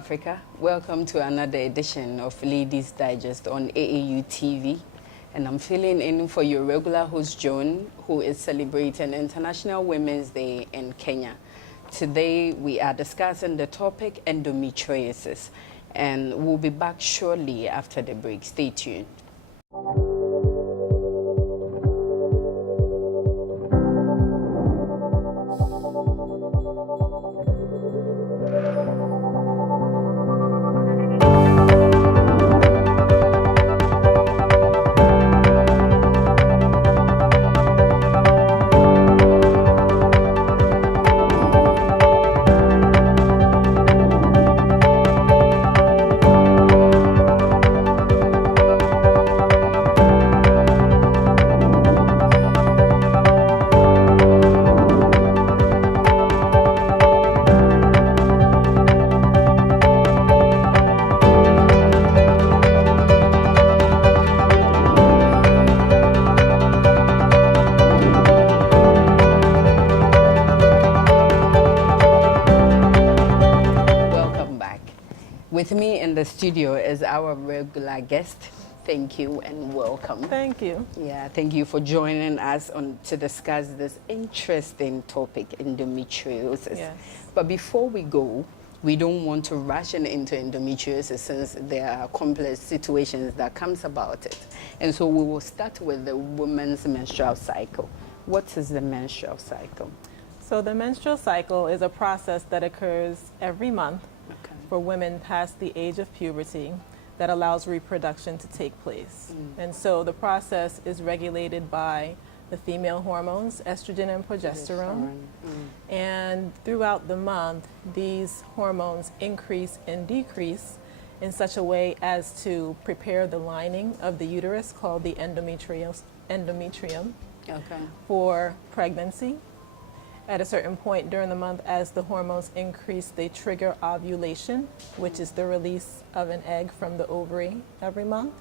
Africa. Welcome to another edition of Ladyz Digest on AAU TV. And I'm filling in for your regular host, Joan, who is celebrating International Women's Day in Kenya. Today, we are discussing the topic endometriosis, and we'll be back shortly after the break. Stay tuned. With me in the studio is our regular guest. Thank you and welcome. Thank you. Yeah, thank you for joining us to discuss this interesting topic, endometriosis. Yes. But before we go, we don't want to rush into endometriosis since there are complex situations that comes about it. And so we will start with the woman's menstrual cycle. What is the menstrual cycle? So the menstrual cycle is a process that occurs every month for women past the age of puberty that allows reproduction to take place. And so the process is regulated by the female hormones, estrogen and progesterone. And throughout the month, these hormones increase and decrease in such a way as to prepare the lining of the uterus, called the endometrium, for pregnancy. At a certain point during the month, as the hormones increase, they trigger ovulation, which is the release of an egg from the ovary every month.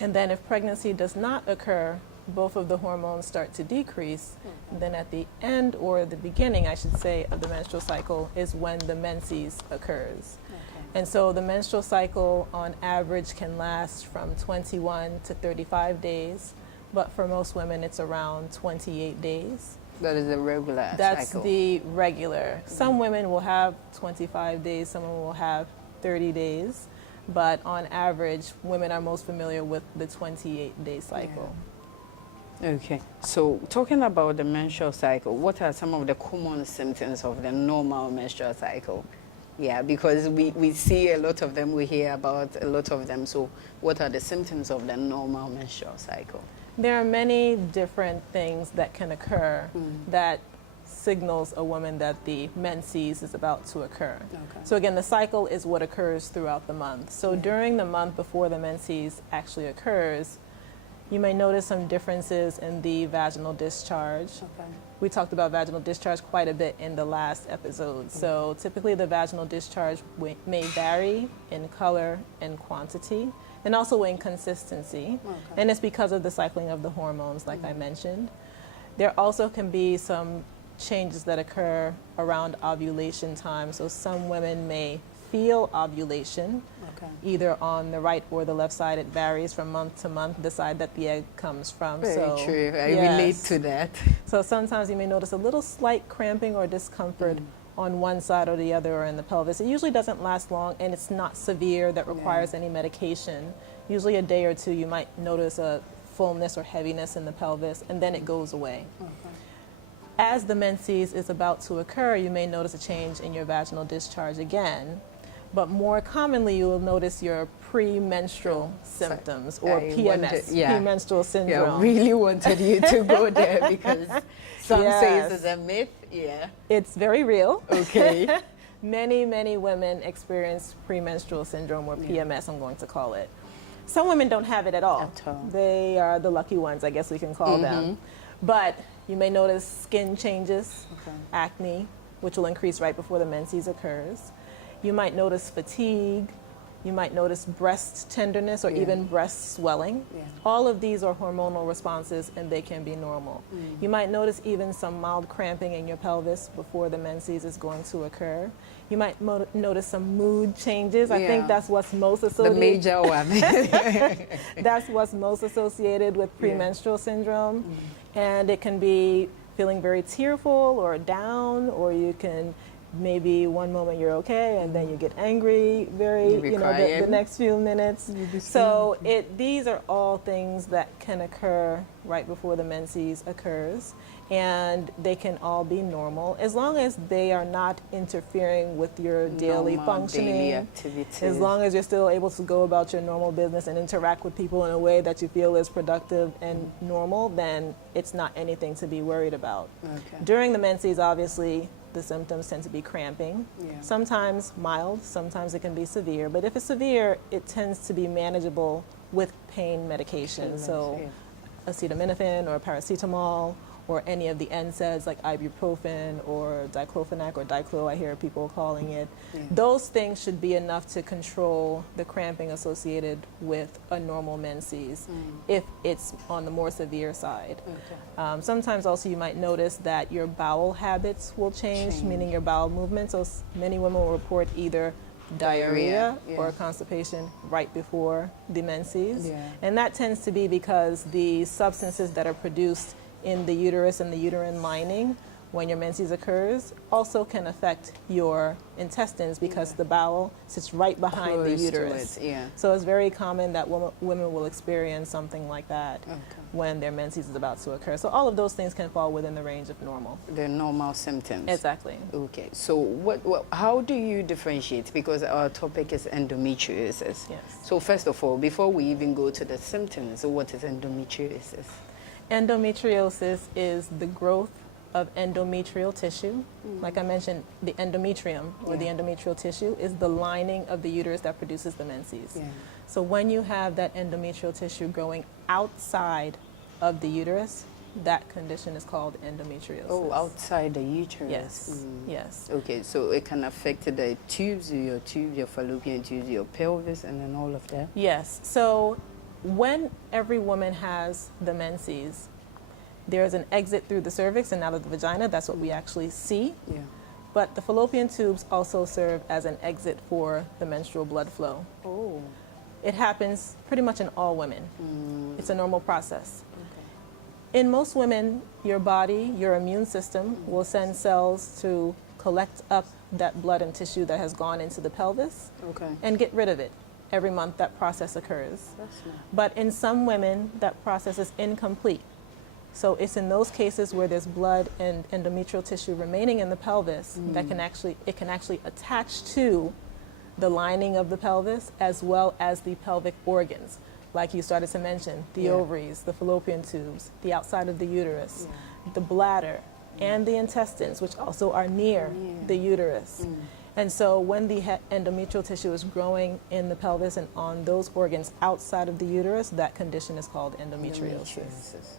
And then if pregnancy does not occur, both of the hormones start to decrease. And then at the end, or the beginning, I should say, of the menstrual cycle is when the menses occurs. And so the menstrual cycle on average can last from 21 to 35 days, but for most women it's around 28 days. That is the regular That's cycle. the regular. Some women will have 25 days, some women will have 30 days, but on average, women are most familiar with the 28-day cycle. Yeah. Okay, so talking about the menstrual cycle, what are some of the common symptoms of the normal menstrual cycle? Yeah, because we see a lot of them, we hear about a lot of them, so what are the symptoms of the normal menstrual cycle? There are many different things that can occur that signals a woman that the menses is about to occur. So again, the cycle is what occurs throughout the month. So during the month before the menses actually occurs, you may notice some differences in the vaginal discharge. We talked about vaginal discharge quite a bit in the last episode. So typically the vaginal discharge may vary in color and quantity, and also in consistency. And it's because of the cycling of the hormones, like I mentioned. There also can be some changes that occur around ovulation time. So some women may feel ovulation, either on the right or the left side. It varies from month to month, the side that the egg comes from. Very true, I relate to that. So sometimes you may notice a little slight cramping or discomfort on one side or the other, or in the pelvis. It usually doesn't last long, and it's not severe that requires any medication. Usually a day or two you might notice a fullness or heaviness in the pelvis, and then it goes away. As the menses is about to occur, you may notice a change in your vaginal discharge again, but more commonly you will notice your premenstrual symptoms, or PMS, premenstrual syndrome. Yeah, I really wanted you to go there because some say it's a myth. Yeah, it's very real. Okay. Many women experience premenstrual syndrome, or PMS, I'm going to call it. Some women don't have it at all. They are the lucky ones, I guess we can call them. But you may notice skin changes, acne, which will increase right before the menses occurs. You might notice fatigue, You might notice breast tenderness or even breast swelling. All of these are hormonal responses and they can be normal. You might notice even some mild cramping in your pelvis before the menses is going to occur. You might notice some mood changes. I think that's what's most associated. The major one. That's what's most associated with premenstrual syndrome. And it can be feeling very tearful or down, or you can maybe one moment you're okay and then you get angry the next few minutes. So these are all things that can occur right before the menses occurs, and they can all be normal as long as they are not interfering with your daily functioning, daily activities. As long as you're still able to go about your normal business and interact with people in a way that you feel is productive and normal, then it's not anything to be worried about. During the menses, obviously, the symptoms tend to be cramping, sometimes mild, sometimes it can be severe. But if it's severe, it tends to be manageable with pain medication. So acetaminophen or paracetamol, or any of the NSAIDs like ibuprofen or diclofenac or diclo, I hear people calling it. Those things should be enough to control the cramping associated with a normal menses if it's on the more severe side. Sometimes also you might notice that your bowel habits will change, meaning your bowel movements. So many women will report either diarrhea or constipation right before the menses. And that tends to be because the substances that are produced in the uterus and the uterine lining when your menses occurs also can affect your intestines because the bowel sits right behind the uterus. So it's very common that women will experience something like that when their menses is about to occur. So all of those things can fall within the range of normal. The normal symptoms. Exactly. Okay. So how do you differentiate? Because our topic is endometriosis. So first of all, before we even go to the symptoms, what is endometriosis? Endometriosis is the growth of endometrial tissue. Like I mentioned, the endometrium or the endometrial tissue is the lining of the uterus that produces the menses. So when you have that endometrial tissue growing outside of the uterus, that condition is called endometriosis. Oh, outside the uterus. Yes. Yes. Okay, so it can affect the tubes, your fallopian tubes, your pelvis, and then all of that? Yes. So when every woman has the menses, there's an exit through the cervix and out of the vagina. That's what we actually see. But the fallopian tubes also serve as an exit for the menstrual blood flow. It happens pretty much in all women. It's a normal process. In most women, your body, your immune system will send cells to collect up that blood and tissue that has gone into the pelvis and get rid of it. Every month that process occurs. But in some women, that process is incomplete. So it's in those cases where there's blood and endometrial tissue remaining in the pelvis that can actually attach to the lining of the pelvis as well as the pelvic organs. Like you started to mention, the ovaries, the fallopian tubes, the outside of the uterus, the bladder, and the intestines, which also are near the uterus. And so when the endometrial tissue is growing in the pelvis and on those organs outside of the uterus, that condition is called endometriosis.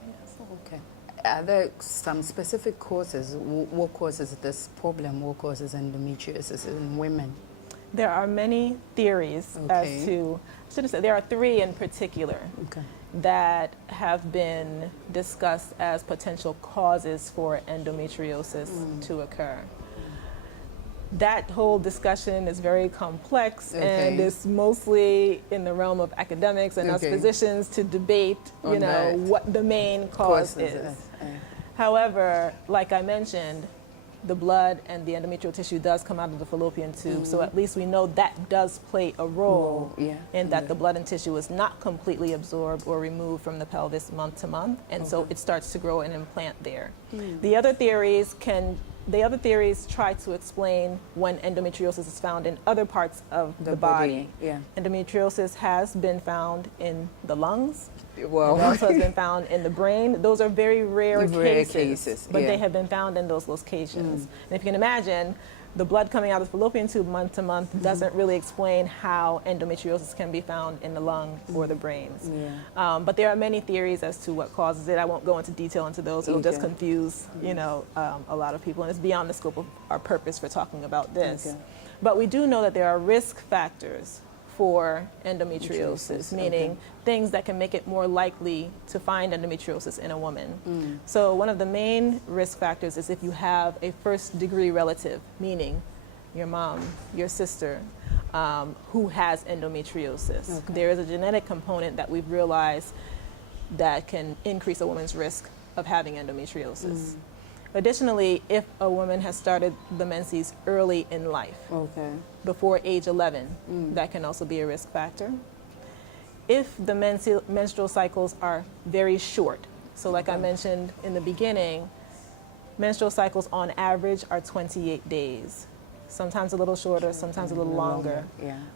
Okay. Are there some specific causes? What causes this problem? What causes endometriosis in women? There are many theories as to, I should have said, there are three in particular that have been discussed as potential causes for endometriosis to occur. That whole discussion is very complex and it's mostly in the realm of academics and us physicians to debate, what the main cause is. However, like I mentioned, the blood and the endometrial tissue does come out of the fallopian tube, so at least we know that does play a role in that the blood and tissue is not completely absorbed or removed from the pelvis month to month, and so it starts to grow and implant there. The other theories try to explain when endometriosis is found in other parts of the body. Endometriosis has been found in the lungs. It also has been found in the brain. Those are very rare cases, but they have been found in those locations. And if you can imagine, the blood coming out of the fallopian tube month to month doesn't really explain how endometriosis can be found in the lung or the brains. But there are many theories as to what causes it. I won't go into detail into those. It'll just confuse, a lot of people, and it's beyond the scope of our purpose for talking about this. But we do know that there are risk factors for endometriosis, meaning things that can make it more likely to find endometriosis in a woman. So one of the main risk factors is if you have a first-degree relative, meaning your mom, your sister, who has endometriosis. There is a genetic component that we've realized that can increase a woman's risk of having endometriosis. Additionally, if a woman has started the menses early in life, before age 11, that can also be a risk factor. If the menstrual cycles are very short, so like I mentioned in the beginning, menstrual cycles on average are 28 days. Sometimes a little shorter, sometimes a little longer.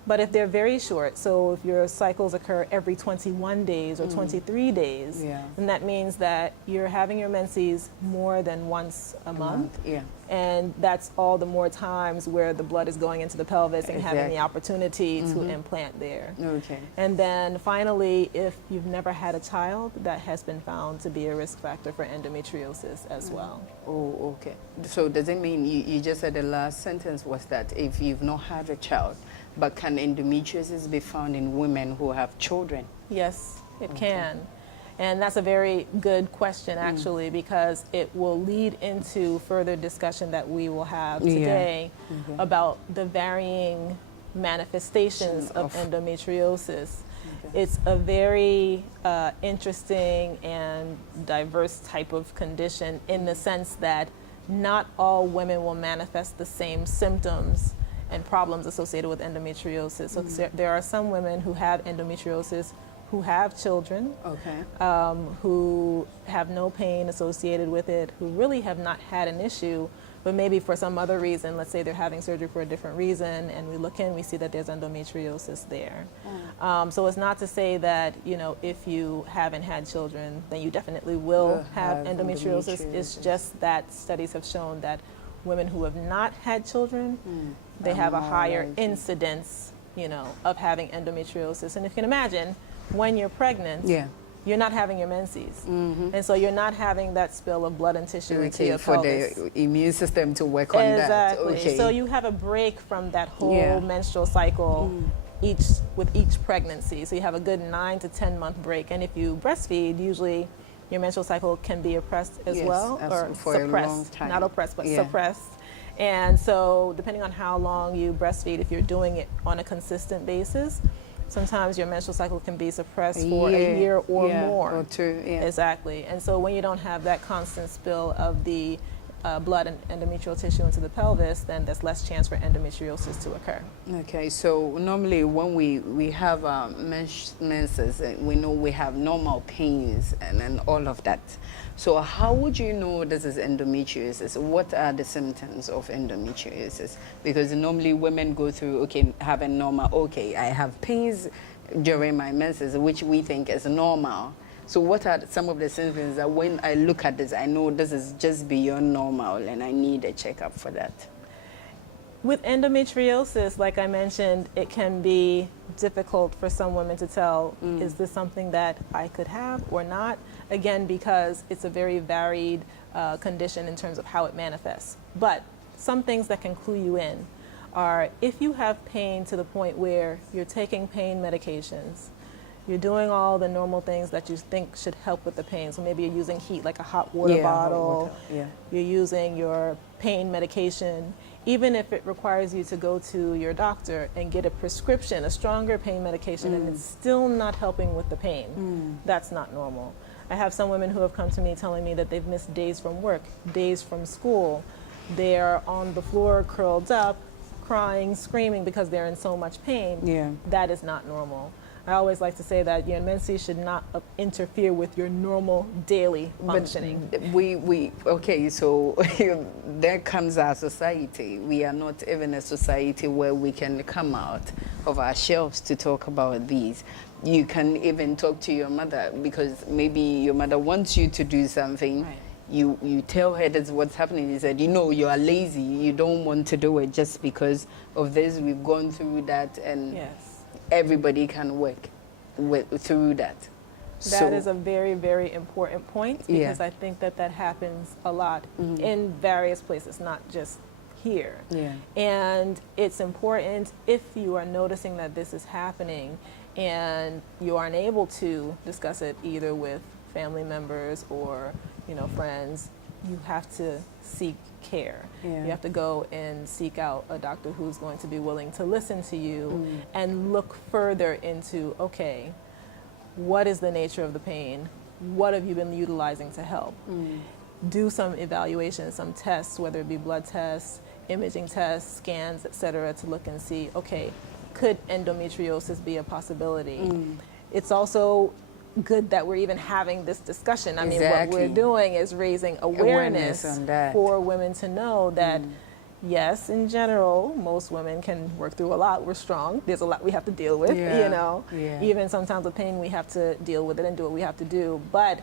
But if they're very short, so if your cycles occur every 21 days or 23 days, then that means that you're having your menses more than once a month. And that's all the more times where the blood is going into the pelvis and having the opportunity to implant there. And then finally, if you've never had a child, that has been found to be a risk factor for endometriosis as well. So does it mean, you just said the last sentence was that if you've not had a child, but can endometriosis be found in women who have children? Yes, it can. And that's a very good question, actually, because it will lead into further discussion that we will have today about the varying manifestations of endometriosis. It's a very interesting and diverse type of condition in the sense that not all women will manifest the same symptoms and problems associated with endometriosis. So there are some women who have endometriosis who have children, who have no pain associated with it, who really have not had an issue, but maybe for some other reason, let's say they're having surgery for a different reason, and we look in, we see that there's endometriosis there. So it's not to say that, you know, if you haven't had children, then you definitely will have endometriosis. It's just that studies have shown that women who have not had children, they have a higher incidence, you know, of having endometriosis. And if you can imagine, when you're pregnant, you're not having your menses. And so you're not having that spill of blood and tissue into your pelvis. For the immune system to work on that. So you have a break from that whole menstrual cycle with each pregnancy. So you have a good 9 to 10 month break. And if you breastfeed, usually your menstrual cycle can be oppressed as well, or for suppressed. A long time. Not oppressed, but suppressed. And so depending on how long you breastfeed, if you're doing it on a consistent basis, sometimes your menstrual cycle can be suppressed for a year or more. Or two, Exactly. And so when you don't have that constant spill of the blood and endometrial tissue into the pelvis, then there's less chance for endometriosis to occur. Okay, so normally when we have menses, we know we have normal pains and all of that. So how would you know this is endometriosis? What are the symptoms of endometriosis? Because normally women go through, have a normal, I have pains during my menses, which we think is normal. So what are some of the symptoms that when I look at this, I know this is just beyond normal and I need a checkup for that? With endometriosis, like I mentioned, it can be difficult for some women to tell, is this something that I could have or not? Again, because it's a very varied condition in terms of how it manifests. But some things that can clue you in are if you have pain to the point where you're taking pain medications, you're doing all the normal things that you think should help with the pain. So maybe you're using heat, like a hot water bottle. You're using your pain medication. Even if it requires you to go to your doctor and get a prescription, a stronger pain medication, and it's still not helping with the pain, that's not normal. I have some women who have come to me telling me that they've missed days from work, days from school. They're on the floor curled up, crying, screaming because they're in so much pain. That is not normal. I always like to say that your menses should not interfere with your normal daily functioning. But so there comes our society. We are not even a society where we can come out of our shelves to talk about these. You can even talk to your mother because maybe your mother wants you to do something. You tell her that's what's happening. You said, you are lazy. You don't want to do it just because of this. We've gone through that and everybody can work through that. That is a very, very important point because I think that happens a lot in various places, not just here. Yeah. And it's important, if you are noticing that this is happening and you aren't able to discuss it either with family members or, you know, friends, you have to seek care. Yeah. You have to go and seek out a doctor who's going to be willing to listen to you and look further into, okay, what is the nature of the pain? What have you been utilizing to help? Do some evaluations, some tests, whether it be blood tests, imaging tests, scans, et cetera, to look and see, okay, could endometriosis be a possibility? It's also good that we're even having this discussion. I mean, what we're doing is raising awareness on that. for women to know that, yes, in general, most women can work through a lot. We're strong. There's a lot we have to deal with, you know. Even sometimes with pain, we have to deal with it and do what we have to do. But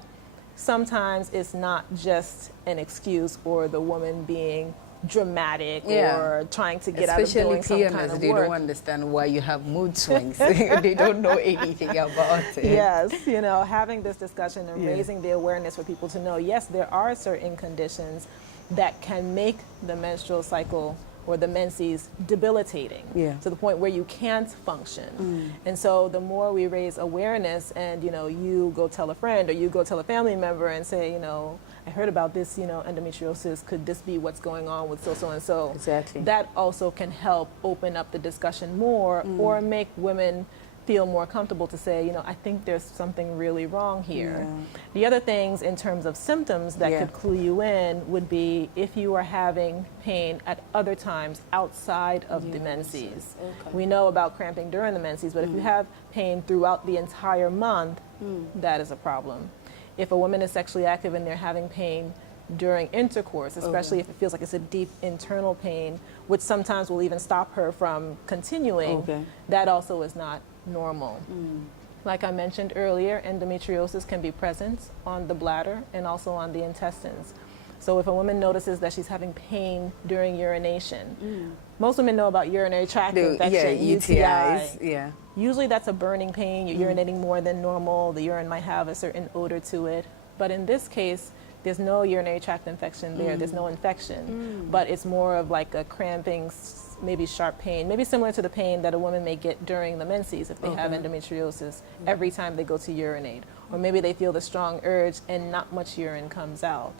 sometimes it's not just an excuse or the woman being dramatic or trying to get out of doing some kind of work. They don't understand why you have mood swings. They don't know anything about it. Yes, you know, having this discussion and raising the awareness for people to know, yes, there are certain conditions that can make the menstrual cycle or the menses debilitating to the point where you can't function. And so the more we raise awareness and, you know, you go tell a friend or you go tell a family member and say, you know, I heard about this, you know, endometriosis, could this be what's going on with so and so? Exactly. That also can help open up the discussion more or make women feel more comfortable to say, you know, I think there's something really wrong here. The other things in terms of symptoms that could clue you in would be if you are having pain at other times outside of the menses. We know about cramping during the menses, but if you have pain throughout the entire month, that is a problem. If a woman is sexually active and they're having pain during intercourse, especially if it feels like it's a deep internal pain, which sometimes will even stop her from continuing, that also is not normal. Like I mentioned earlier, endometriosis can be present on the bladder and also on the intestines. So if a woman notices that she's having pain during urination, most women know about urinary tract infection, UTIs. Usually that's a burning pain. You're urinating more than normal. The urine might have a certain odor to it. But in this case, there's no urinary tract infection there. There's no infection. But it's more of like a cramping, maybe sharp pain, maybe similar to the pain that a woman may get during the menses if they have endometriosis every time they go to urinate. Or maybe they feel the strong urge and not much urine comes out.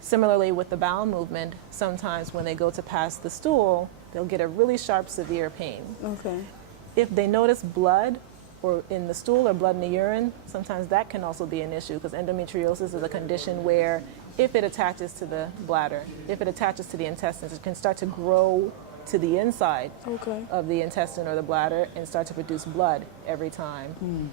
Similarly with the bowel movement, sometimes when they go to pass the stool, they'll get a really sharp, severe pain. If they notice blood or in the stool or blood in the urine, sometimes that can also be an issue because endometriosis is a condition where if it attaches to the bladder, if it attaches to the intestines, it can start to grow to the inside of the intestine or the bladder and start to produce blood every time.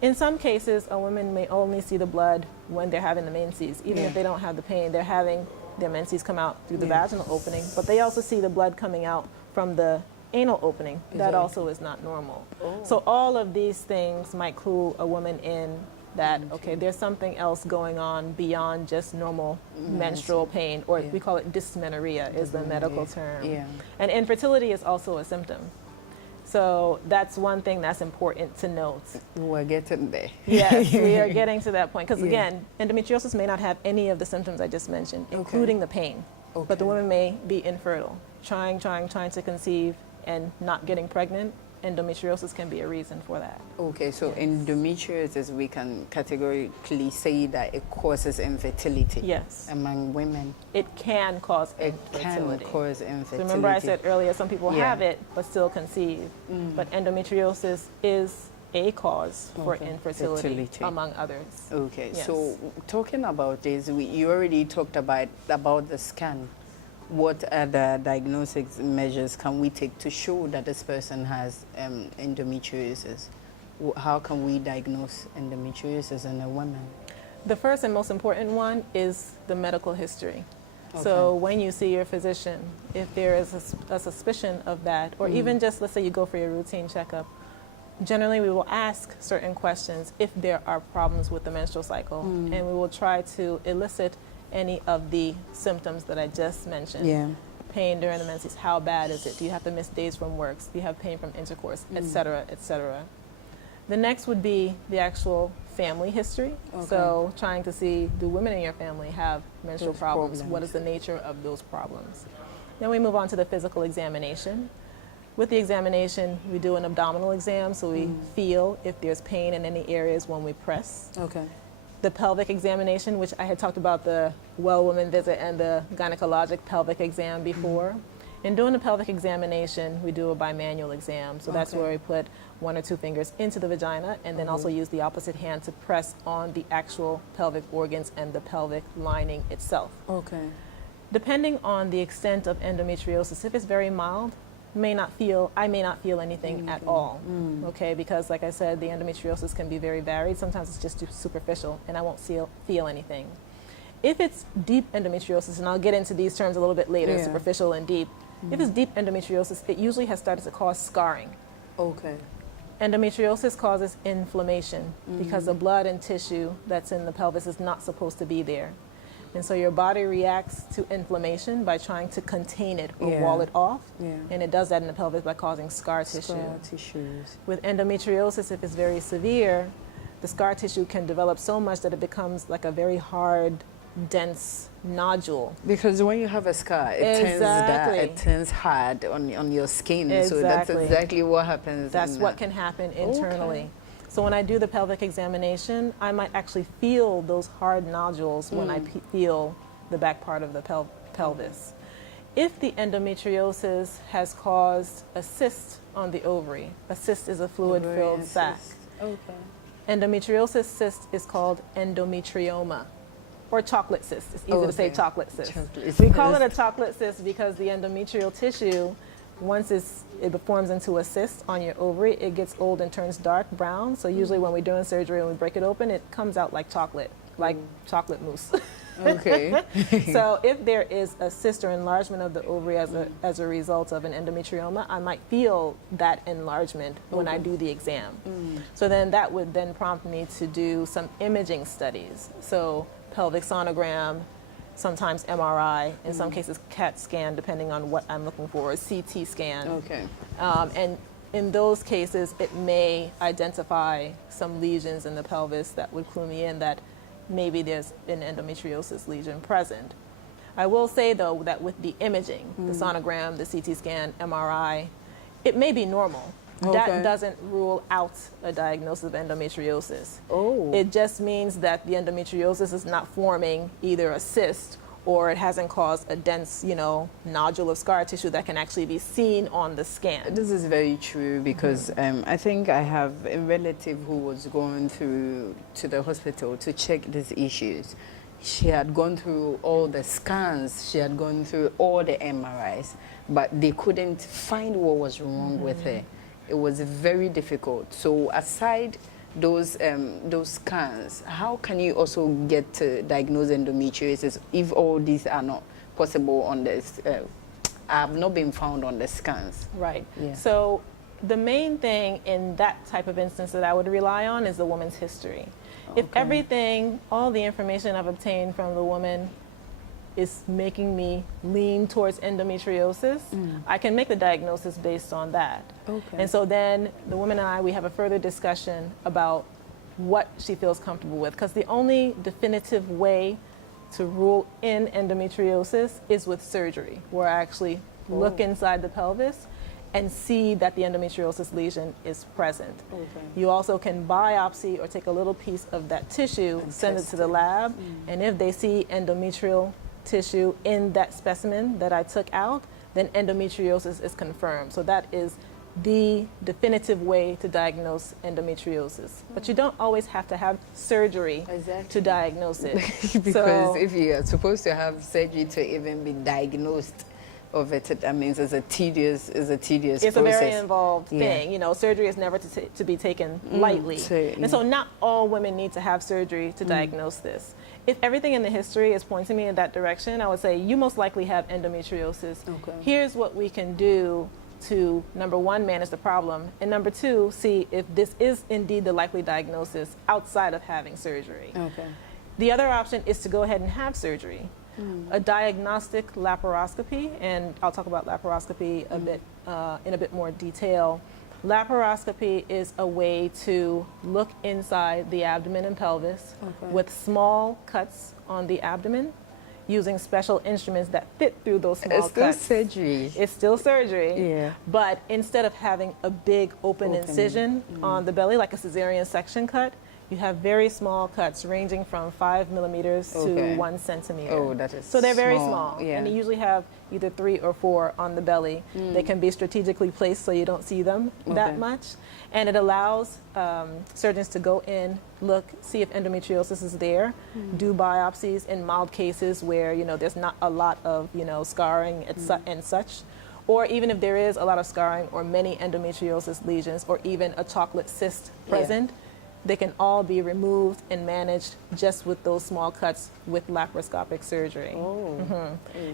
In some cases, a woman may only see the blood when they're having the menses. Even if they don't have the pain, they're having their menses come out through the vaginal opening, but they also see the blood coming out from the anal opening. That also is not normal. So all of these things might clue a woman in that, okay, there's something else going on beyond just normal menstrual pain, or we call it dysmenorrhea is the medical term. And infertility is also a symptom. So that's one thing that's important to note. We're getting there. Yes, we are getting to that point. Because again, endometriosis may not have any of the symptoms I just mentioned, including the pain. But the woman may be infertile, trying to conceive and not getting pregnant. Endometriosis can be a reason for that. Okay, so endometriosis, we can categorically say that it causes infertility among women. It can cause infertility. It can cause infertility. So remember I said earlier, some people have it but still conceive. But endometriosis is a cause for infertility, among others. Okay, so talking about this, you already talked about the scan. What other diagnostic measures can we take to show that this person has endometriosis? How can we diagnose endometriosis in a woman? The first and most important one is the medical history. So when you see your physician, if there is a suspicion of that, or even just let's say you go for your routine checkup, generally we will ask certain questions if there are problems with the menstrual cycle, and we will try to elicit any of the symptoms that I just mentioned. Pain during the menses, how bad is it? Do you have to miss days from work? Do you have pain from intercourse, etc., etc.? The next would be the actual family history. So trying to see, do women in your family have menstrual problems? What is the nature of those problems? Then we move on to the physical examination. With the examination, we do an abdominal exam, so we feel if there's pain in any areas when we press. Okay. The pelvic examination, which I had talked about the well woman visit and the gynecologic pelvic exam before. In doing the pelvic examination, we do a bimanual exam. So that's where we put 1 or 2 fingers into the vagina and then also use the opposite hand to press on the actual pelvic organs and the pelvic lining itself. Okay. Depending on the extent of endometriosis, if it's very mild, I may not feel anything at all, okay? Because like I said, the endometriosis can be very varied. Sometimes it's just superficial and I won't feel anything. If it's deep endometriosis, and I'll get into these terms a little bit later, superficial and deep. If it's deep endometriosis, it usually has started to cause scarring. Okay. Endometriosis causes inflammation because the blood and tissue that's in the pelvis is not supposed to be there. And so your body reacts to inflammation by trying to contain it or wall it off. And it does that in the pelvis by causing scar tissue. With endometriosis, if it's very severe, the scar tissue can develop so much that it becomes like a very hard, dense nodule. Because when you have a scar, it turns hard on your skin. So that's exactly what happens. That's what can happen internally. Okay. So when I do the pelvic examination, I might actually feel those hard nodules when I feel the back part of the pelvis. If the endometriosis has caused a cyst on the ovary, a cyst is a fluid-filled sac. Endometriosis cyst is called endometrioma, or chocolate cyst. It's easy to say chocolate cyst. We call it a chocolate cyst because the endometrial tissue, once it forms into a cyst on your ovary, it gets old and turns dark brown. So usually when we're doing surgery and we break it open, it comes out like chocolate mousse. Okay. So if there is a cyst or enlargement of the ovary as a result of an endometrioma, I might feel that enlargement when I do the exam. So then that would then prompt me to do some imaging studies. So pelvic sonogram, sometimes MRI, in some cases CAT scan, depending on what I'm looking for, a CT scan. Okay. And in those cases, it may identify some lesions in the pelvis that would clue me in that maybe there's an endometriosis lesion present. I will say, though, that with the imaging, the sonogram, the CT scan, MRI, it may be normal. That doesn't rule out a diagnosis of endometriosis. It just means that the endometriosis is not forming either a cyst or it hasn't caused a dense, nodule of scar tissue that can actually be seen on the scan. This is very true because I think I have a relative who was going through to the hospital to check these issues. She had gone through all the scans, she had gone through all the MRIs, but they couldn't find what was wrong with her. It was very difficult. So aside those scans, how can you also get to diagnose endometriosis if all these are not possible on this, have not been found on the scans? Right. So the main thing in that type of instance that I would rely on is the woman's history. If all the information I've obtained from the woman is making me lean towards endometriosis, I can make the diagnosis based on that. And so then the woman and I, we have a further discussion about what she feels comfortable with, because the only definitive way to rule in endometriosis is with surgery, where I actually look inside the pelvis and see that the endometriosis lesion is present. You also can biopsy or take a little piece of that tissue, send it to the lab, and if they see endometrial tissue in that specimen that I took out, then endometriosis is confirmed. So that is the definitive way to diagnose endometriosis. But you don't always have to have surgery to diagnose it. Because if you are supposed to have surgery to even be diagnosed of it, that means it's a tedious process. It's a very involved thing. Surgery is never to be taken lightly. And so not all women need to have surgery to diagnose this. If everything in the history is pointing me in that direction, I would say you most likely have endometriosis. Here's what we can do to, number one, manage the problem, and number two, see if this is indeed the likely diagnosis outside of having surgery. The other option is to go ahead and have surgery. A diagnostic laparoscopy, and I'll talk about laparoscopy a bit in a bit more detail. Laparoscopy is a way to look inside the abdomen and pelvis with small cuts on the abdomen using special instruments that fit through those small It's still cuts. surgery. It's still surgery. Yeah. But instead of having a big open incision on the belly, like a cesarean section cut, you have very small cuts ranging from 5 millimeters to 1 centimeter. Oh, that is so they're very small. Yeah. And they usually have either 3 or 4 on the belly. They can be strategically placed so you don't see them that much. And it allows surgeons to go in, look, see if endometriosis is there, do biopsies in mild cases where, you know, there's not a lot of, you know, scarring and such. Or even if there is a lot of scarring or many endometriosis lesions or even a chocolate cyst present, they can all be removed and managed just with those small cuts with laparoscopic surgery.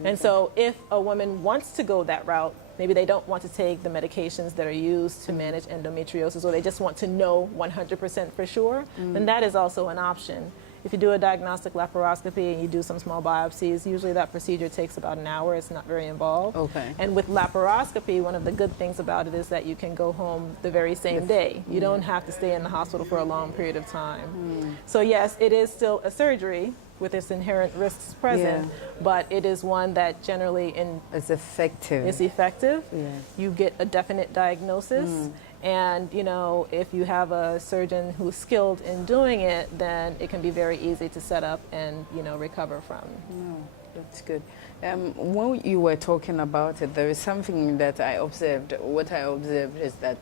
And so if a woman wants to go that route, maybe they don't want to take the medications that are used to manage endometriosis, or they just want to know 100% for sure, then that is also an option. If you do a diagnostic laparoscopy and you do some small biopsies, usually that procedure takes about an hour. It's not very involved. Okay. And with laparoscopy, one of the good things about it is that you can go home the very same day. You don't have to stay in the hospital for a long period of time. So yes, it is still a surgery with its inherent risks present, but it is one that generally it's effective. is effective. Yeah. You get a definite diagnosis. And, you know, if you have a surgeon who's skilled in doing it, then it can be very easy to set up and, you know, recover from. No, that's good. When you were talking about it, there is something that I observed. What I observed is that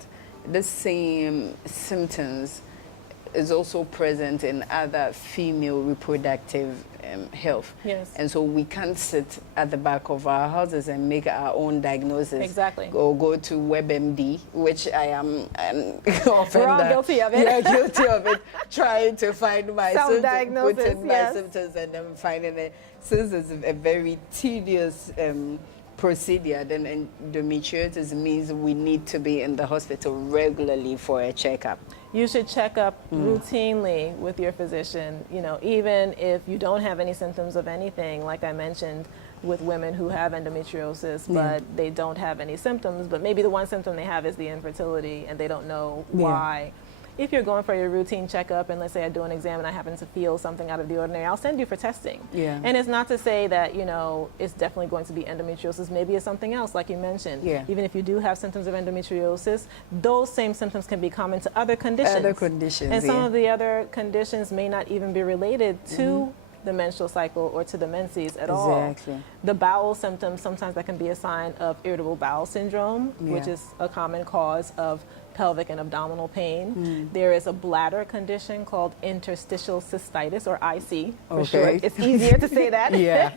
the same symptoms is also present in other female reproductive health. Yes. And so we can't sit at the back of our houses and make our own diagnosis. Exactly. Or go to WebMD, which I am an offender. We're all guilty of it. Yeah, guilty of it. Trying to find my symptoms, Self-diagnosis, put in my yes. symptoms, and then finding it. Since it's a very tedious procedure, then endometriosis means we need to be in the hospital regularly for a checkup. You should check up routinely with your physician, you know, even if you don't have any symptoms of anything, like I mentioned with women who have endometriosis, but they don't have any symptoms, but maybe the one symptom they have is the infertility and they don't know why. If you're going for your routine checkup and let's say I do an exam and I happen to feel something out of the ordinary, I'll send you for testing. Yeah. And it's not to say that, you know, it's definitely going to be endometriosis. Maybe it's something else, like you mentioned. Yeah. Even if you do have symptoms of endometriosis, those same symptoms can be common to other conditions. Other conditions, And some of the other conditions may not even be related to the menstrual cycle or to the menses at all. Exactly. The bowel symptoms, sometimes that can be a sign of irritable bowel syndrome, which is a common cause of pelvic and abdominal pain. There is a bladder condition called interstitial cystitis, or IC for short. It's easier to say that. Yeah.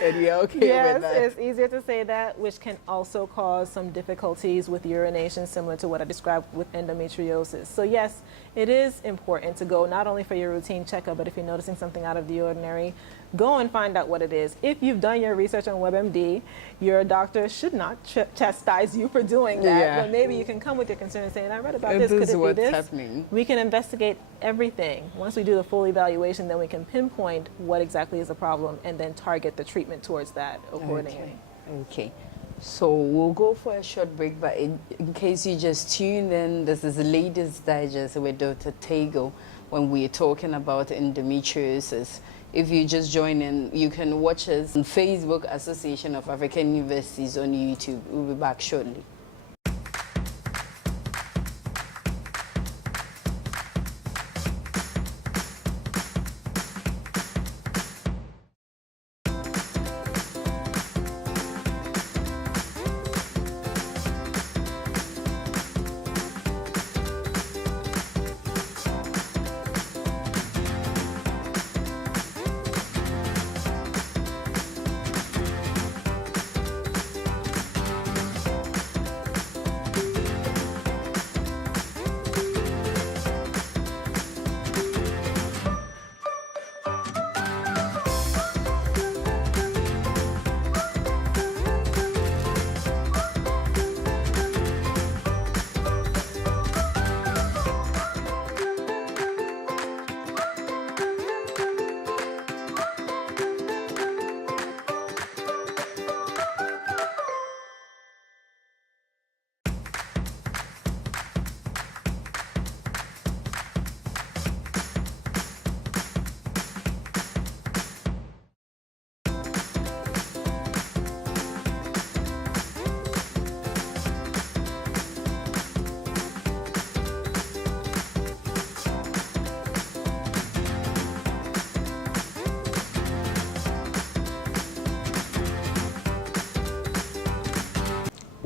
And you're okay with that. Yes, it's easier to say that, which can also cause some difficulties with urination, similar to what I described with endometriosis. So yes, it is important to go not only for your routine checkup, but if you're noticing something out of the ordinary, go and find out what it is. If you've done your research on WebMD, your doctor should not chastise you for doing that, but maybe you can come with your concern and saying, I read about this, could it be this? Happening. We can investigate everything. Once we do the full evaluation, then we can pinpoint what exactly is the problem and then target the treatment towards that accordingly. Okay. So we'll go for a short break, but in case you just tuned in, this is Ladyz Digest with Dr. Tagoe when we're talking about endometriosis. If you just join in, you can watch us on Facebook, Association of African Universities, on YouTube. We'll be back shortly.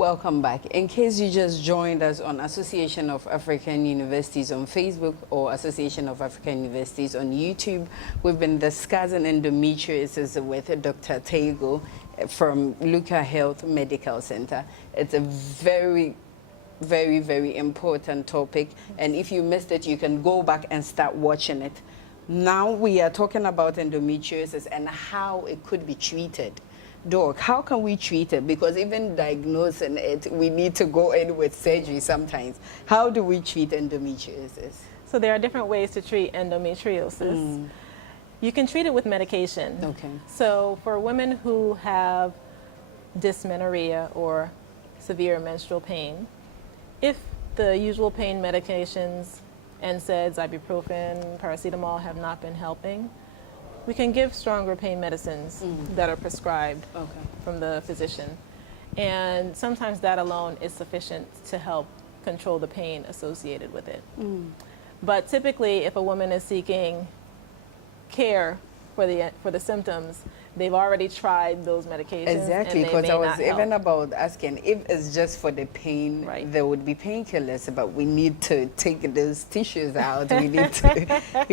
Welcome back. In case you just joined us on Association of African Universities on Facebook or Association of African Universities on YouTube, we've been discussing endometriosis with Dr. Tagoe from LuccaHealth Medical Centre. It's a very important topic, and if you missed it, you can go back and start watching it. Now we are talking about endometriosis and how it could be treated. Doc, how can we treat it? Because even diagnosing it, we need to go in with surgery sometimes. How do we treat endometriosis? So there are different ways to treat endometriosis. You can treat it with medication. Okay. So for women who have dysmenorrhea or severe menstrual pain, if the usual pain medications, NSAIDs, ibuprofen, paracetamol have not been helping, we can give stronger pain medicines that are prescribed from the physician. And sometimes that alone is sufficient to help control the pain associated with it. But typically, if a woman is seeking care for the symptoms, they've already tried those medications. Exactly, because I was even about asking if it's just for the pain, there would be painkillers, but we need to take those tissues out. we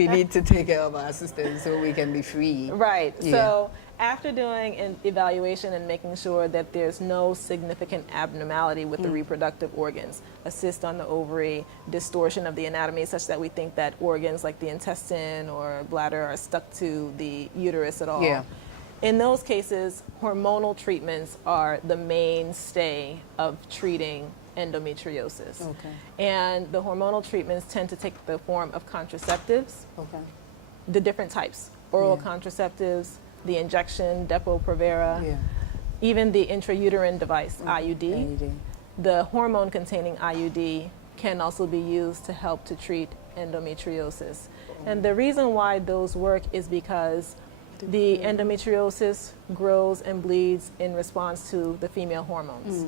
need to take care of our systems so we can be free. Right. Yeah. So after doing an evaluation and making sure that there's no significant abnormality with the reproductive organs, a cyst on the ovary, distortion of the anatomy such that we think that organs like the intestine or bladder are stuck to the uterus at all. Yeah. In those cases, hormonal treatments are the mainstay of treating endometriosis. Okay. And the hormonal treatments tend to take the form of contraceptives, the different types, oral contraceptives, the injection, Depo-Provera, even the intrauterine device, IUD. The hormone-containing IUD can also be used to help to treat endometriosis. And the reason why those work is because the endometriosis grows and bleeds in response to the female hormones.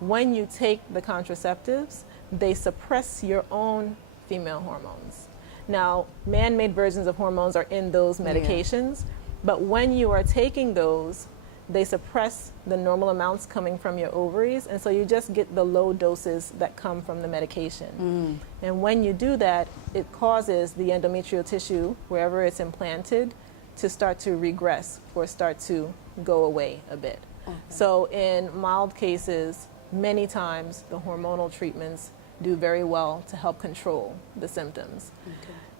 When you take the contraceptives, they suppress your own female hormones. Now, man-made versions of hormones are in those medications, but when you are taking those, they suppress the normal amounts coming from your ovaries, and so you just get the low doses that come from the medication. And when you do that, it causes the endometrial tissue, wherever it's implanted, to start to regress or start to go away a bit. So in mild cases, many times the hormonal treatments do very well to help control the symptoms.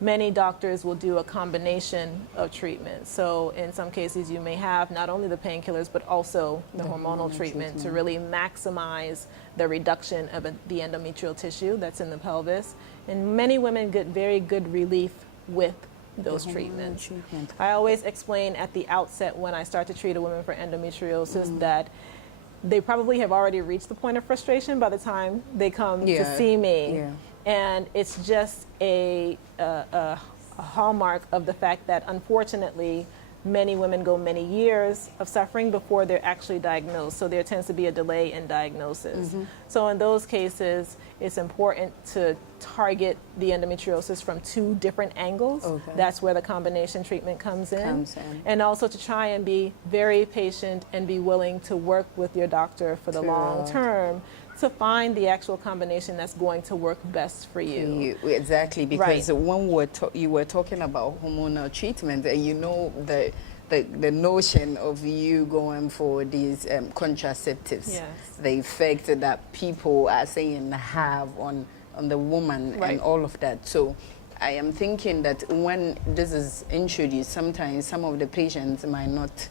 Many doctors will do a combination of treatments. So in some cases you may have not only the painkillers but also the hormonal treatment to really maximize the reduction of the endometrial tissue that's in the pelvis. And many women get very good relief with those treatments. I always explain at the outset when I start to treat a woman for endometriosis that they probably have already reached the point of frustration by the time they come to see me. And it's just a hallmark of the fact that unfortunately many women go many years of suffering before they're actually diagnosed. So there tends to be a delay in diagnosis. So in those cases, it's important to target the endometriosis from two different angles. That's where the combination treatment comes in. And also to try and be very patient and be willing to work with your doctor for the long term to find the actual combination that's going to work best for you. Exactly, because when you were talking about hormonal treatment, and you know the notion of you going for these contraceptives, the effect that people are saying have on the woman and all of that. So I am thinking that when this is introduced, sometimes some of the patients might not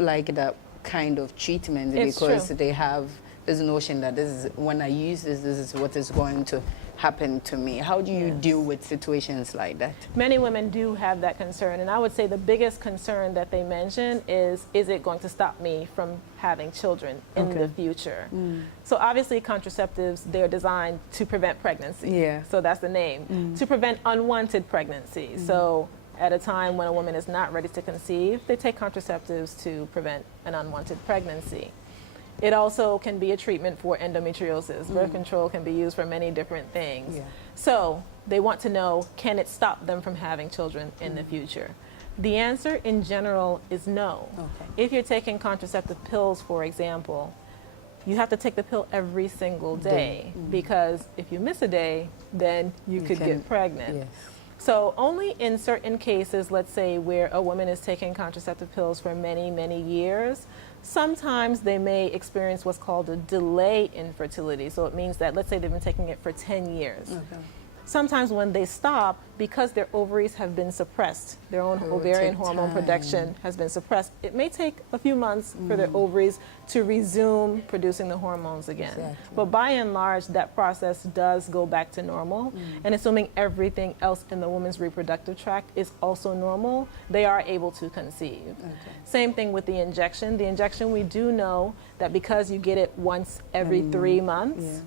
like that kind of treatment because they have this notion that this is, when I use this is what is going to happen to me. How do you deal with situations like that? Many women do have that concern, and I would say the biggest concern that they mention is it going to stop me from having children in the future? So obviously contraceptives, they're designed to prevent pregnancy. So that's the name. To prevent unwanted pregnancy. So at a time when a woman is not ready to conceive, they take contraceptives to prevent an unwanted pregnancy. It also can be a treatment for endometriosis. Birth control can be used for many different things. So they want to know, can it stop them from having children in the future? The answer in general is no. If you're taking contraceptive pills, for example, you have to take the pill every single day, because if you miss a day, then you could get pregnant. Yes. So only in certain cases, let's say where a woman is taking contraceptive pills for many, many years, sometimes they may experience what's called a delay in fertility. So it means that, let's say they've been taking it for 10 years. Okay. Sometimes when they stop, because their ovaries have been suppressed, their own ovarian hormone production has been suppressed, it may take a few months for their ovaries to resume producing the hormones again. Exactly. But by and large, that process does go back to normal. And assuming everything else in the woman's reproductive tract is also normal, they are able to conceive. Okay. Same thing with the injection. The injection, we do know that because you get it once every 3 months,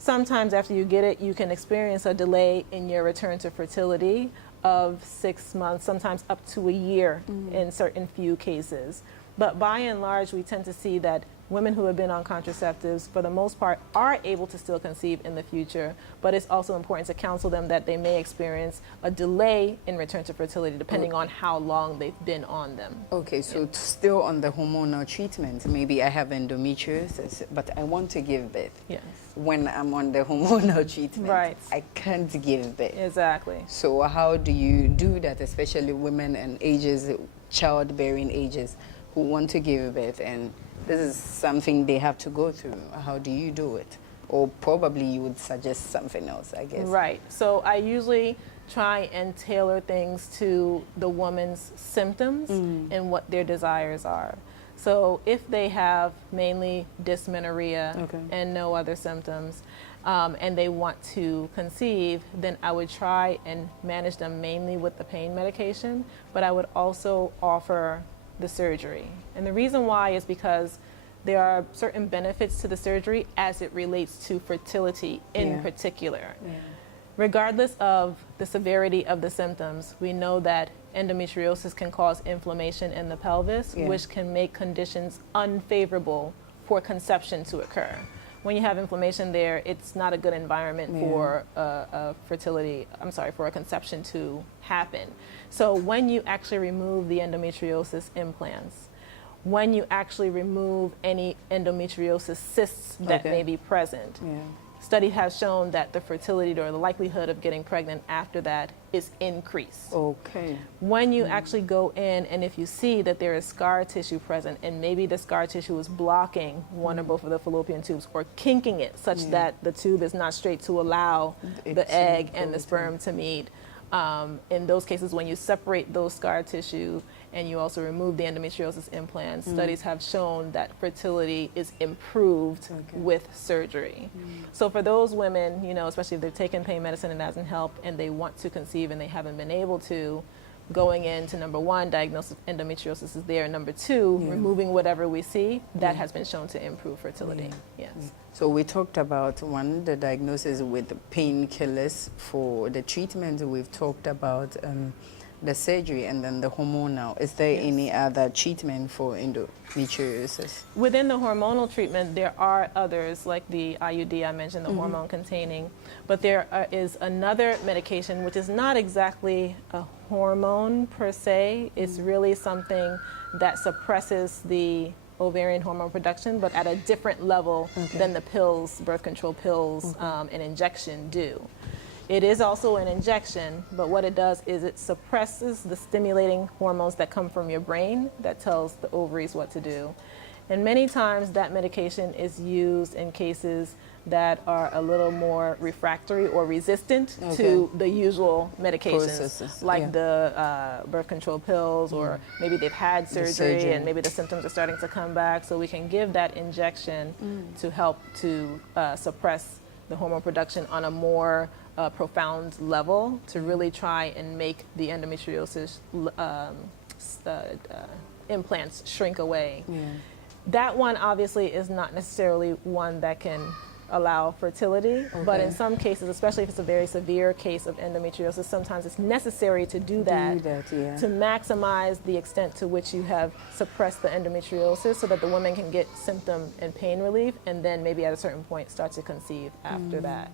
sometimes after you get it, you can experience a delay in your return to fertility of 6 months, sometimes up to a year in certain few cases. But by and large, we tend to see that women who have been on contraceptives, for the most part, are able to still conceive in the future, but it's also important to counsel them that they may experience a delay in return to fertility depending on how long they've been on them. Okay, so still on the hormonal treatment, maybe I have endometriosis, but I want to give birth. Yes. When I'm on the hormonal treatment, right, I can't give birth. Exactly. So how do you do that, especially women and ages, childbearing ages, who want to give birth, and this is something they have to go through? How do you do it? Or probably you would suggest something else, I guess. Right. So I usually try and tailor things to the woman's symptoms and what their desires are. So if they have mainly dysmenorrhea and no other symptoms, and they want to conceive, then I would try and manage them mainly with the pain medication, but I would also offer the surgery. And the reason why is because there are certain benefits to the surgery as it relates to fertility in particular. Regardless of the severity of the symptoms, we know that endometriosis can cause inflammation in the pelvis, which can make conditions unfavorable for conception to occur. When you have inflammation there, it's not a good environment for for a conception to happen. So when you actually remove the endometriosis implants, when you actually remove any endometriosis cysts that may be present, study has shown that the fertility or the likelihood of getting pregnant after that is increased. Okay. When you actually go in, and if you see that there is scar tissue present, and maybe the scar tissue is blocking one or both of the fallopian tubes or kinking it such that the tube is not straight to allow the egg and the sperm to meet, in those cases, when you separate those scar tissue and you also remove the endometriosis implants, studies have shown that fertility is improved with surgery. So for those women, you know, especially if they've taken pain medicine and it hasn't helped and they want to conceive and they haven't been able to, going into number one, diagnosis of endometriosis is there. Number two, removing whatever we see, that has been shown to improve fertility. Yes. So we talked about one, the diagnosis with painkillers for the treatment. We've talked about the surgery and then the hormonal. Is there any other treatment for endometriosis? Within the hormonal treatment, there are others like the IUD I mentioned, the hormone containing, but there is another medication which is not exactly a hormone per se. It's really something that suppresses the ovarian hormone production, but at a different level than the pills, birth control pills, and injection do. It is also an injection, but what it does is it suppresses the stimulating hormones that come from your brain that tells the ovaries what to do. And many times that medication is used in cases that are a little more refractory or resistant to the usual medications, like the birth control pills, or maybe they've had surgery and maybe the symptoms are starting to come back. So we can give that injection to help to suppress the hormone production on a more profound level, to really try and make the endometriosis implants shrink away. That one obviously is not necessarily one that can allow fertility, but in some cases, especially if it's a very severe case of endometriosis, sometimes it's necessary to do that to maximize the extent to which you have suppressed the endometriosis so that the woman can get symptom and pain relief, and then maybe at a certain point start to conceive after that.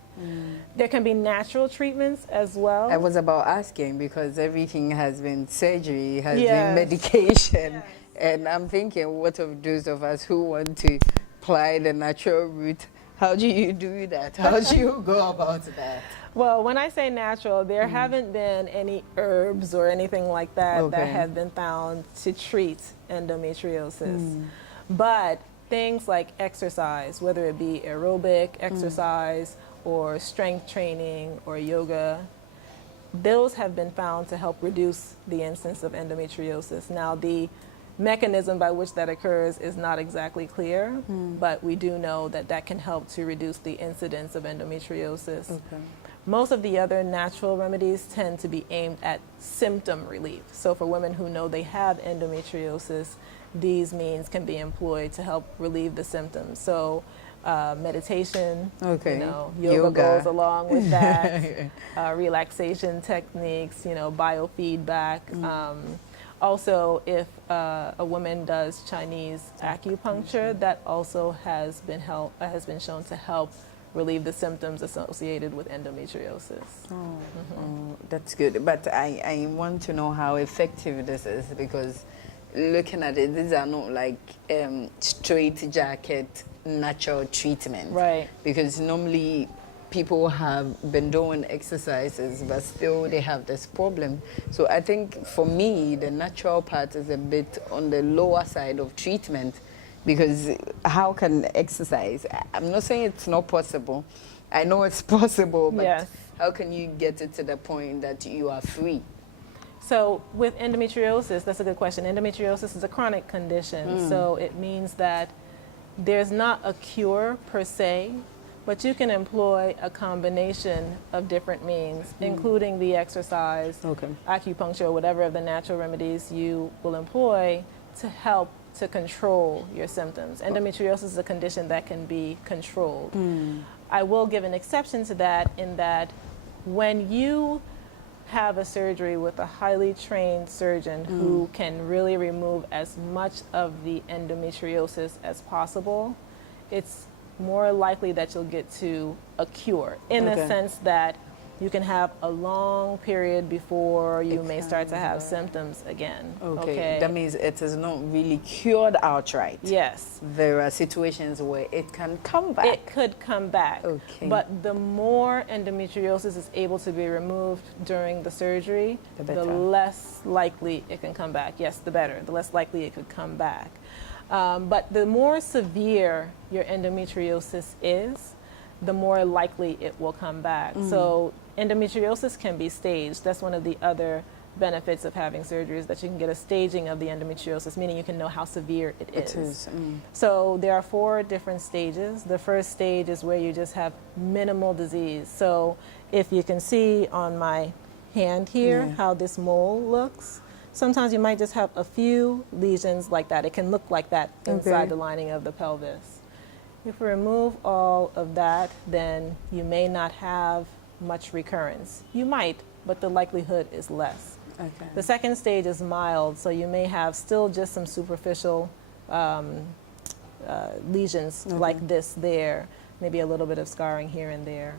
There can be natural treatments as well. I was about asking because everything has been surgery, has been medication. And I'm thinking, what of those of us who want to apply the natural route, how do you do that? How do you go about that? Well, when I say natural, there haven't been any herbs or anything like that that have been found to treat endometriosis. But things like exercise, whether it be aerobic exercise or strength training or yoga, those have been found to help reduce the incidence of endometriosis. Now, the mechanism by which that occurs is not exactly clear, but we do know that that can help to reduce the incidence of endometriosis. Most of the other natural remedies tend to be aimed at symptom relief. So for women who know they have endometriosis, these means can be employed to help relieve the symptoms. So meditation, you know, yoga goes along with that, relaxation techniques, you know, biofeedback. Also, if a woman does Chinese acupuncture, that also has been shown to help relieve the symptoms associated with endometriosis. That's good. But I want to know how effective this is, because looking at it, these are not like straight jacket natural treatment. Right. Because normally people have been doing exercises, but still they have this problem. So I think for me, the natural part is a bit on the lower side of treatment, because how can exercise? I'm not saying it's not possible. I know it's possible, but how can you get it to the point that you are free? So with endometriosis, that's a good question. Endometriosis is a chronic condition, so it means that there's not a cure per se, but you can employ a combination of different means, including the exercise, acupuncture, whatever of the natural remedies you will employ to help to control your symptoms. Endometriosis is a condition that can be controlled. I will give an exception to that in that when you have a surgery with a highly trained surgeon who can really remove as much of the endometriosis as possible, it's more likely that you'll get to a cure in the sense that you can have a long period before you may start to have symptoms again. That means it is not really cured outright. Yes. There are situations where it can come back. It could come back. But the more endometriosis is able to be removed during the surgery, the less likely it can come back. Yes, the better. The less likely it could come back. But the more severe your endometriosis is, the more likely it will come back. So endometriosis can be staged. That's one of the other benefits of having surgery, is that you can get a staging of the endometriosis, meaning you can know how severe it is. So there are 4 different stages. The first stage is where you just have minimal disease. So if you can see on my hand here how this mole looks, sometimes you might just have a few lesions like that. It can look like that inside the lining of the pelvis. If we remove all of that, then you may not have much recurrence. You might, but the likelihood is less. The second stage is mild, so you may have still just some superficial lesions like this there, maybe a little bit of scarring here and there.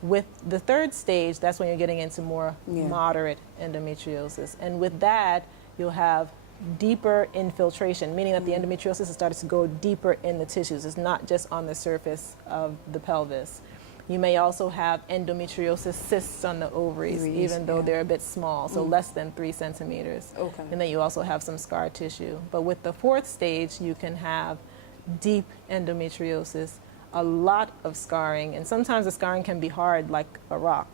With the third stage, that's when you're getting into more moderate endometriosis. And with that, you'll have deeper infiltration, meaning that the endometriosis has started to go deeper in the tissues. It's not just on the surface of the pelvis. You may also have endometriosis cysts on the ovaries, even though they're a bit small, so less than 3 centimeters. And then you also have some scar tissue. But with the fourth stage, you can have deep endometriosis, a lot of scarring, and sometimes the scarring can be hard like a rock.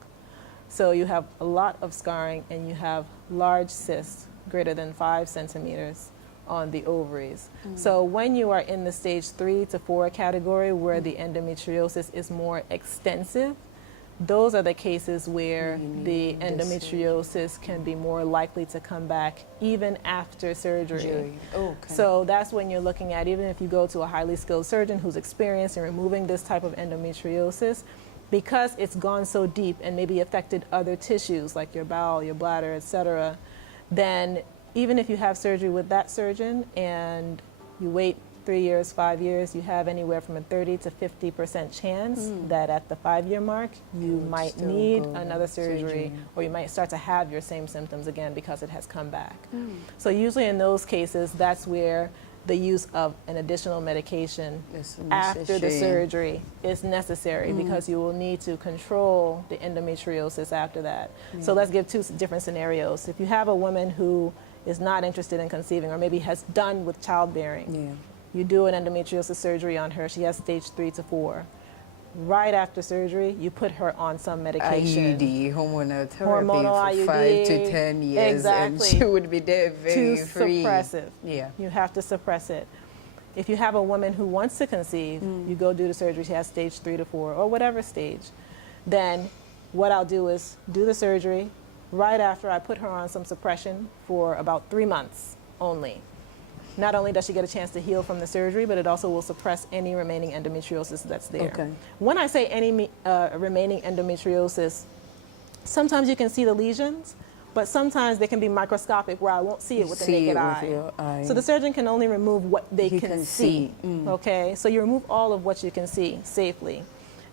So you have a lot of scarring and you have large cysts greater than 5 centimeters on the ovaries. So when you are in the stage 3 to 4 category where the endometriosis is more extensive, those are the cases where the endometriosis can be more likely to come back even after surgery. So that's when you're looking at, even if you go to a highly skilled surgeon who's experienced in removing this type of endometriosis, because it's gone so deep and maybe affected other tissues like your bowel, your bladder, etc., then even if you have surgery with that surgeon and you wait 3 years, 5 years, you have anywhere from a 30 to 50% chance that at the 5-year mark, you might need another surgery, or you might start to have your same symptoms again because it has come back. So usually in those cases, that's where the use of an additional medication It's after the necessary. surgery is necessary because you will need to control the endometriosis after that. So let's give two different scenarios. If you have a woman who is not interested in conceiving or maybe has done with childbearing, Yeah. you do an endometriosis surgery on her, she has stage 3 to 4. Right after surgery, you put her on some medication. IUD, hormonal therapy Hormonal for IUD, 5 to 10 years, exactly. and she would be there very Too free. suppressive. Yeah. You have to suppress it. If you have a woman who wants to conceive, you go do the surgery, she has stage 3 to 4 or whatever stage, then what I'll do is do the surgery. Right after, I put her on some suppression for about 3 months only. Not only does she get a chance to heal from the surgery, but it also will suppress any remaining endometriosis that's there. Okay. When I say any remaining endometriosis, sometimes you can see the lesions, but sometimes they can be microscopic where I won't see it with the naked eye. So the surgeon can only remove what they can see. Okay, so you remove all of what you can see safely.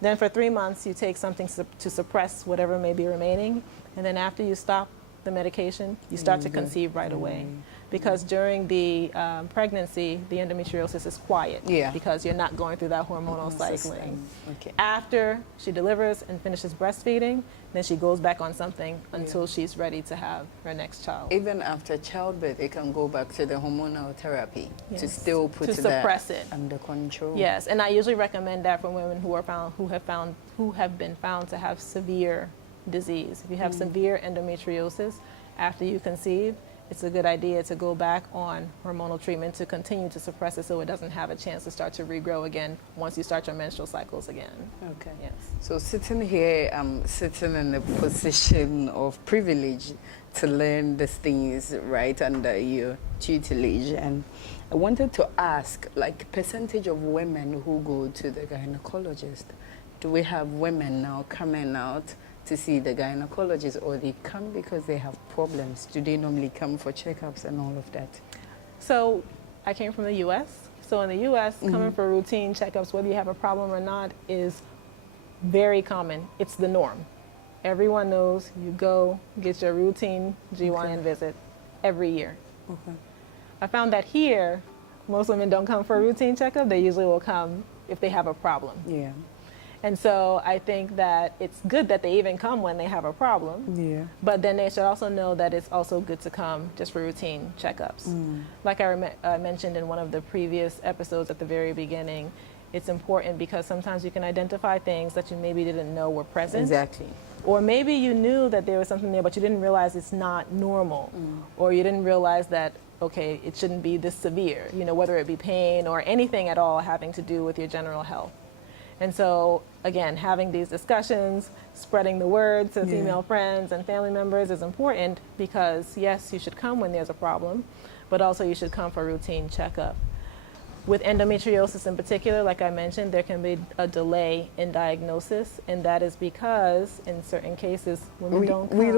Then for 3 months, you take something to suppress whatever may be remaining, and then after you stop the medication, you start to conceive right away. Because during the pregnancy, the endometriosis is quiet because you're not going through that hormonal cycling. Okay. After she delivers and finishes breastfeeding, then she goes back on something until she's ready to have her next child. Even after childbirth, it can go back to the hormonal therapy to still put to suppress that it under control. Yes, and I usually recommend that for women who have been found to have severe disease. If you have severe endometriosis after you conceive, it's a good idea to go back on hormonal treatment to continue to suppress it so it doesn't have a chance to start to regrow again once you start your menstrual cycles again. Okay. Yes. So sitting here, I'm sitting in a position of privilege to learn these things right under your tutelage. And I wanted to ask, like, percentage of women who go to the gynecologist. Do we have women now coming out to see the gynecologist, or they come because they have problems? Do they normally come for checkups and all of that? So I came from the U.S. So in the U.S., coming for routine checkups, whether you have a problem or not, is very common. It's the norm. Everyone knows you go get your routine GYN visit every year. Okay. I found that here, most women don't come for a routine checkup. They usually will come if they have a problem. Yeah. And so I think that it's good that they even come when they have a problem. Yeah. But then they should also know that it's also good to come just for routine checkups. Like I mentioned in one of the previous episodes at the very beginning, it's important because sometimes you can identify things that you maybe didn't know were present. Exactly. Or maybe you knew that there was something there, but you didn't realize it's not normal. Or you didn't realize that, okay, it shouldn't be this severe, you know, whether it be pain or anything at all having to do with your general health. And so, again, having these discussions, spreading the word to female friends and family members is important because, yes, you should come when there's a problem, but also you should come for routine checkup. With endometriosis in particular, like I mentioned, there can be a delay in diagnosis, and that is because in certain cases, women don't come. We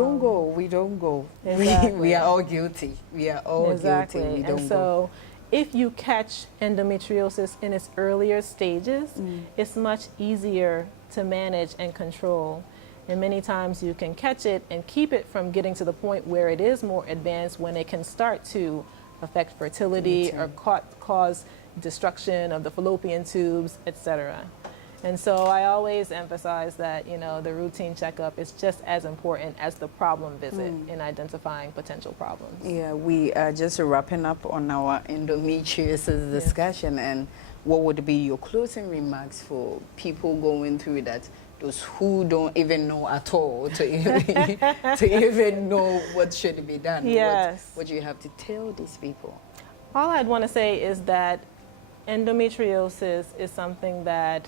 don't go. Exactly. We are all guilty. We are all Exactly. guilty. We don't and go. so if you catch endometriosis in its earlier stages, it's much easier to manage and control. And many times you can catch it and keep it from getting to the point where it is more advanced when it can start to affect fertility or cause destruction of the fallopian tubes, etc. And so I always emphasize that, you know, the routine checkup is just as important as the problem visit in identifying potential problems. Yeah, we are just wrapping up on our endometriosis discussion, and what would be your closing remarks for people going through that, those who don't even know at all to even know what should be done? Yes. What do you have to tell these people? All I'd want to say is that endometriosis is something that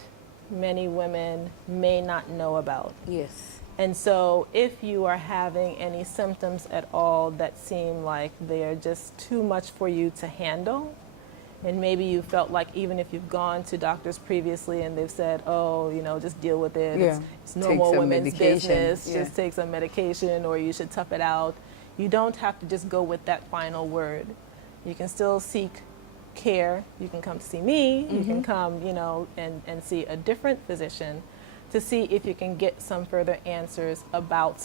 many women may not know about. Yes. And so if you are having any symptoms at all that seem like they're just too much for you to handle, and maybe you felt like even if you've gone to doctors previously and they've said, oh, you know, just deal with it, it's normal women's business, just take some medication, or you should tough it out. You don't have to just go with that final word. You can still seek care. You can come to see me, you can come, you know, and see a different physician to see if you can get some further answers about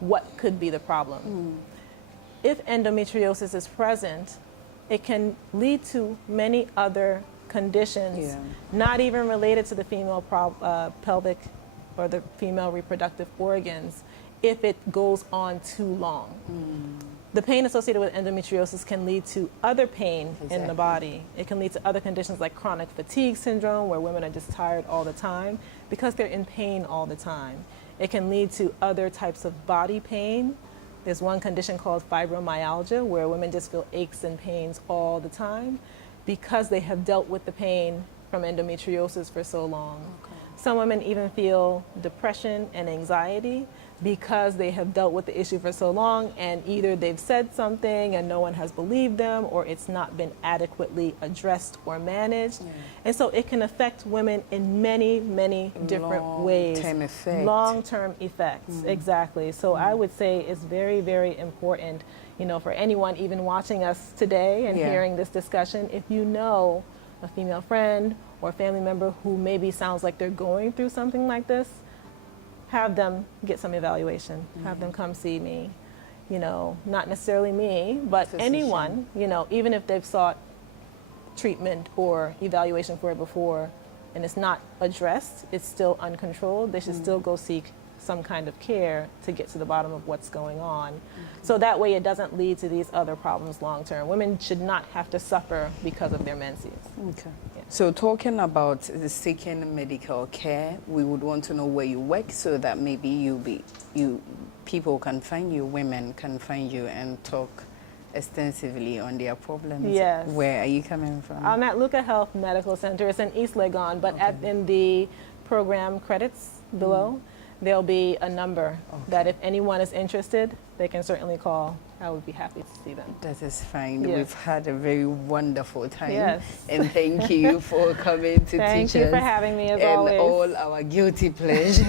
what could be the problem. If endometriosis is present, it can lead to many other conditions, not even related to the female pelvic or the female reproductive organs, if it goes on too long. The pain associated with endometriosis can lead to other pain in the body. It can lead to other conditions like chronic fatigue syndrome, where women are just tired all the time because they're in pain all the time. It can lead to other types of body pain. There's one condition called fibromyalgia, where women just feel aches and pains all the time because they have dealt with the pain from endometriosis for so long. Some women even feel depression and anxiety because they have dealt with the issue for so long, and either they've said something and no one has believed them, or it's not been adequately addressed or managed. And so it can affect women in many, many different ways. Long-term effects, exactly. So I would say it's very, very important, you know, for anyone even watching us today and hearing this discussion, if you know a female friend or family member who maybe sounds like they're going through something like this, have them get some evaluation, have them come see me, you know, not necessarily me, but anyone, you know, even if they've sought treatment or evaluation for it before and it's not addressed, it's still uncontrolled, they should still go seek some kind of care to get to the bottom of what's going on. So that way it doesn't lead to these other problems long term. Women should not have to suffer because of their menses. So talking about seeking medical care, we would want to know where you work so that maybe people can find you, women can find you and talk extensively on their problems. Yes. Where are you coming from? I'm at LuccaHealth Medical Centre. It's in East Legon, but in the program credits below, there'll be a number that if anyone is interested, they can certainly call. I would be happy to see them. That is fine. We've had a very wonderful time. Yes. And thank you for coming to teach us. Thank you for having me, as always. And all our guilty pleasures.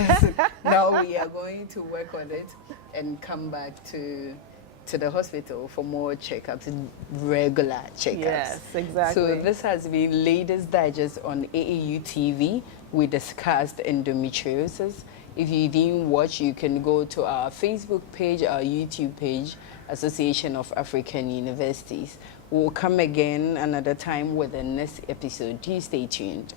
Now we are going to work on it and come back to the hospital for more checkups, regular checkups. Yes, exactly. So this has been Ladyz Digest on AAU TV. We discussed endometriosis. If you didn't watch, you can go to our Facebook page, our YouTube page, Association of African Universities. We'll come again another time with the next episode. Please stay tuned.